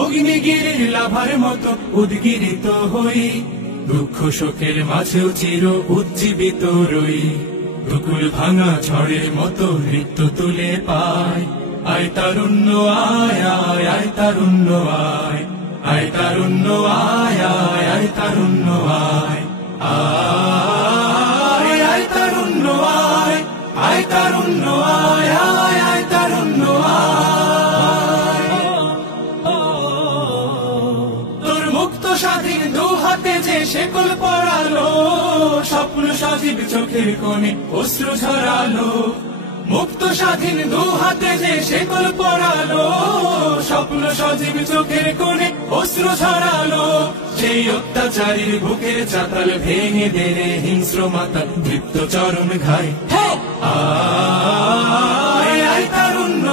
অগ্নিগিরির লাভার মতো উদ্গিরিত হই, দুঃখ শোকের মাঝেও চির উজ্জীবিত রই। দুকুল ভাঙা ঝড়ের মতো নৃত্য তুলে পাই, আয় তারুণ্য আয় আয় আয় তারুণ্য আয়, আয় তারুণ্য আয় আয় আয় তারুণ্য আয়, আয় আয় তারুণ্য আয়, আয় তারুণ্য আয় আয় আয় তারুণ্য আয়। তোর মুক্ত স্বাধীন দু হাতে যে শেকল পড়ালো, স্বপ্ন সজীব চোখের কোণে অশ্রু ঝরালো। মুক্ত স্বাধীন দু হাতে যে শেকল পড়ালো, স্বপ্ন সজীব চোখের কোণে অশ্রু ঝরালো। সেই অত্যাচারীর বুকের চাতাল ভেঙে দেরে হিংস্র মাতা দীপ্ত চরণ ঘাই। আয় আয় তারুণ্য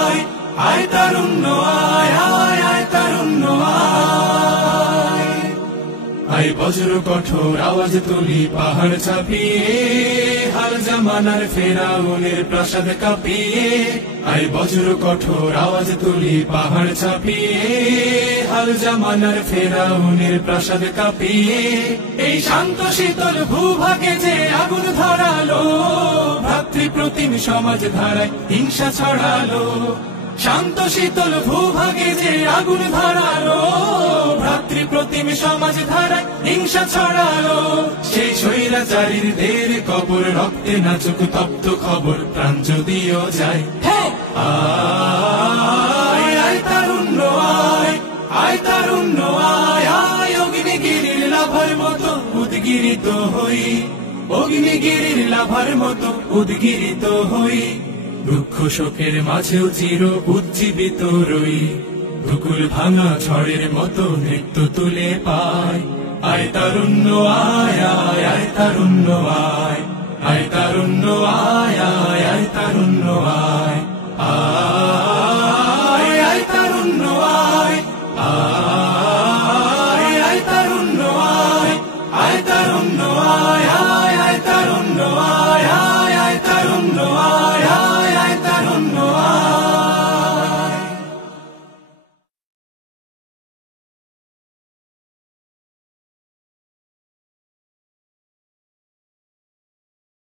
আয়, আয় তারুণ্য আয় আয় আয় তারুণ্য আয়। আয় বজ্র কঠোর আওয়াজ তুলি পাহাড় চাপিয়ে, হাল জামানার ফেরাউনের প্রাসাদ কাঁপিয়ে। আয় বজ্র কঠোর আওয়াজ তুলি পাহাড় চাপিয়ে, হাল জামানার ফেরাউনের প্রাসাদ কাঁপিয়ে। এই শান্ত শীতল ভূভাগে যে আগুন ধরালো, ভ্রাতৃপ্রতিম সমাজ ধারায় হিংসা ছড়ালো। শান্ত শীতল ভূভাগে যে আগুন ধরালো, ভ্রাতৃপ্রতিম সমাজ ধারায় হিংসা ছড়ালো। সেই স্বৈরাচারীর দের কবর রক্তে নাচুক তপ্ত খবর, প্রাণ যদিও যায়। আয় আয় তারুণ্য আয়, আয় তারুণ্য আয় আয়। অগ্নিগিরির লাভার মতো উদ্গিরিত হই, অগ্নিগিরির লাভার মতো উদ্গিরিত হই। দুঃখ শোকের মাঝেও চির উজ্জীবিত রই, দুকুল ভাঙা ঝড়ের মতো নৃত্য তুলে পাই। আয় তারুণ্য আয় আয় আয় তারুণ্য আয়, আয় তারুণ্য আয় আয় আয় তারুণ্য